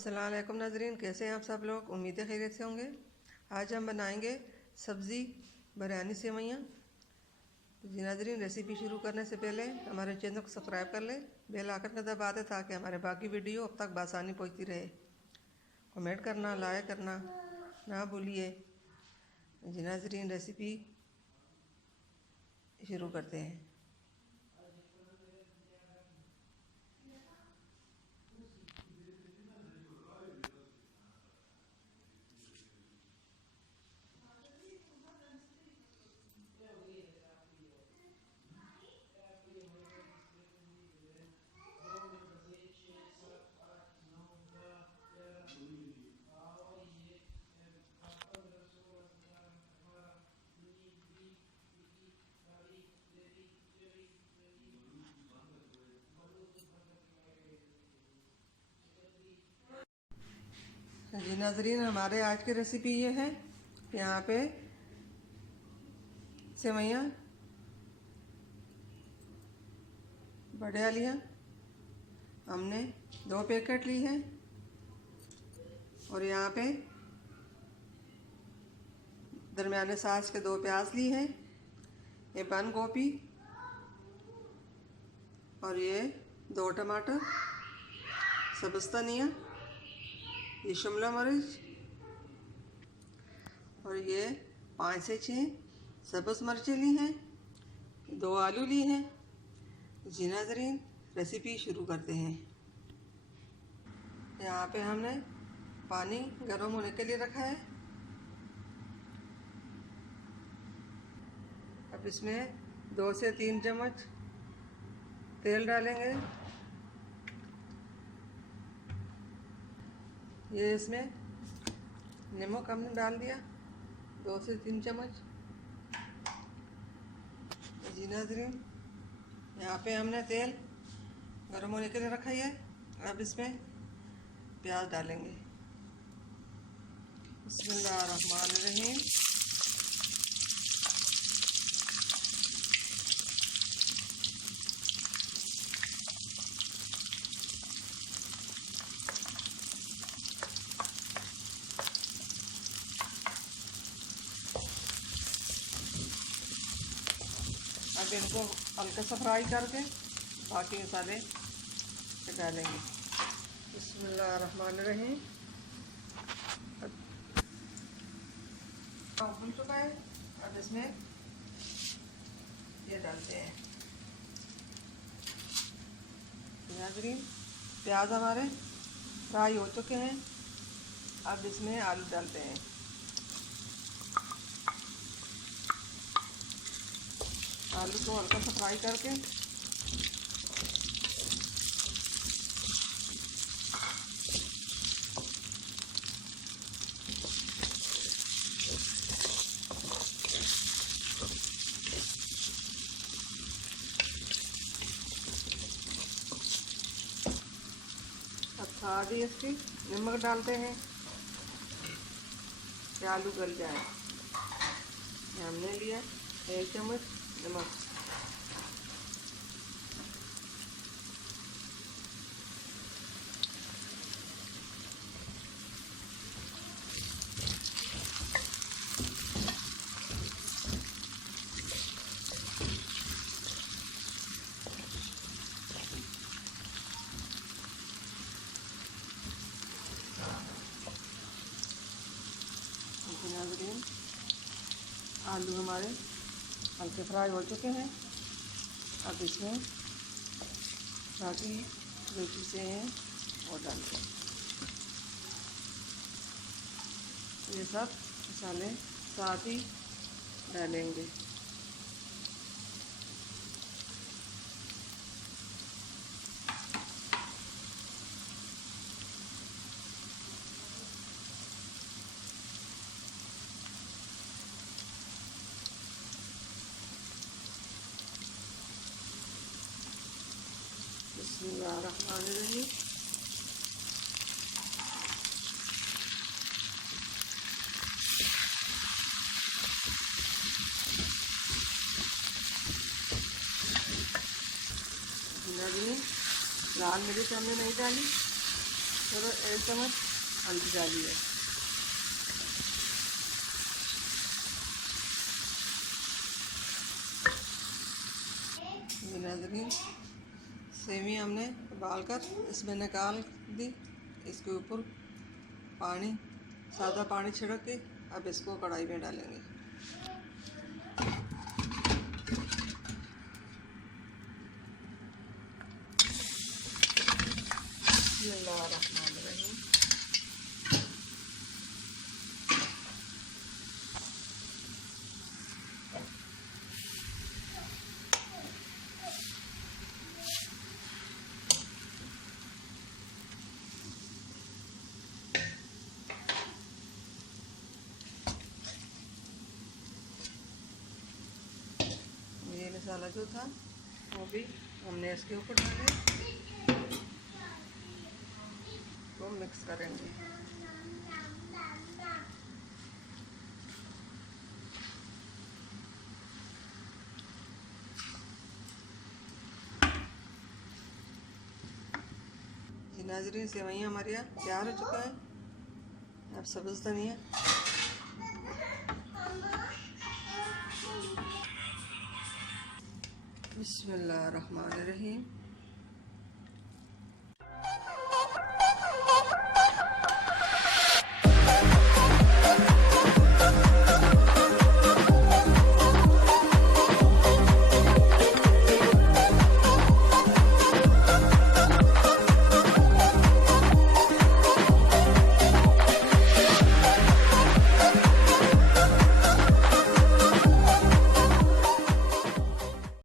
अस्सलाम वालेकुम नाज़रीन, कैसे हैं आप सब लोग। उम्मीद है खैरियत से होंगे। आज हम बनाएंगे सब्ज़ी बिरयानी सेवइयाँ। तो जी नाज़रीन, रेसिपी शुरू करने से पहले हमारे चैनल को सब्सक्राइब कर लें, बेल आइकन का दबा दें ताकि हमारे बाकी वीडियो अब तक बआसानी पहुँचती रहे। कमेंट करना, लाइक करना ना भूलिए। जी नाज़रीन, रेसिपी शुरू करते हैं। जी नाज़रीन, हमारे आज की रेसिपी ये है। यहाँ पे सेवइयाँ बड़े वालियाँ हमने 2 पैकेट ली हैं और यहाँ पे दरमियाने साइज के 2 प्याज ली हैं, ये बंद गोभी और ये 2 टमाटर, सब्ज़ धनिया, ये शिमला मिर्च और ये 5 से 6 सब्ज़ मिर्चें ली हैं, 2 आलू ली हैं। जी नाज़रीन, रेसिपी शुरू करते हैं। यहाँ पे हमने पानी गर्म होने के लिए रखा है। अब इसमें 2 से 3 चम्मच तेल डालेंगे। ये इसमें नमक हमने डाल दिया 2 से 3 चम्मच। जी नाज़रीन, यहाँ पे हमने तेल गर्म होने के लिए रखा है। अब इसमें प्याज डालेंगे। बिस्मिल्लाहिर्रहमानिर्रहीम। अब इनको हल्का सा फ्राई करके बाकी मसाले डालेंगे। बिस्मिल्लाहिर्रहमानिर्रहीम। भून चुका है। अब इसमें ये डालते हैं। नाज़रीन, प्याज हमारे फ्राई हो चुके हैं। अब इसमें आलू डालते हैं। आलू को हल्का सा फ्राई करके अब आगे इसकी नमक डालते हैं कि आलू गल जाए। हमने लिया 1 चम्मच नमक। नाज़रीन, आलू हमारे हल्के फ्राई हो चुके हैं। अब इसमें बाकी जो चीज़ें हैं वो डालते हैं। ये सब मसाले साथ ही डालेंगे। बिस्मिल्लाहिर्रहमानिर्रहीम। लाल मिर्च हमने नहीं डाली। चलो 1 चम्मच हल्दी डाली है। नाज़रीन, सेवियाँ हमने उबाल कर इसमें निकाल दी। इसके ऊपर पानी, सादा पानी छिड़क के अब इसको कढ़ाई में डालेंगे। बिस्मिल्लाहिर्रहमानिर्रहीम। ये मसाला जो था वो भी हमने इसके ऊपर डाले, तो मिक्स करेंगे। जी नाज़रीन, सेवइयाँ हमारे यहाँ तैयार हो चुका है। अब सब्ज़ धनिया, बिस्मिल्लाहिर्रहमानिर्रहीम।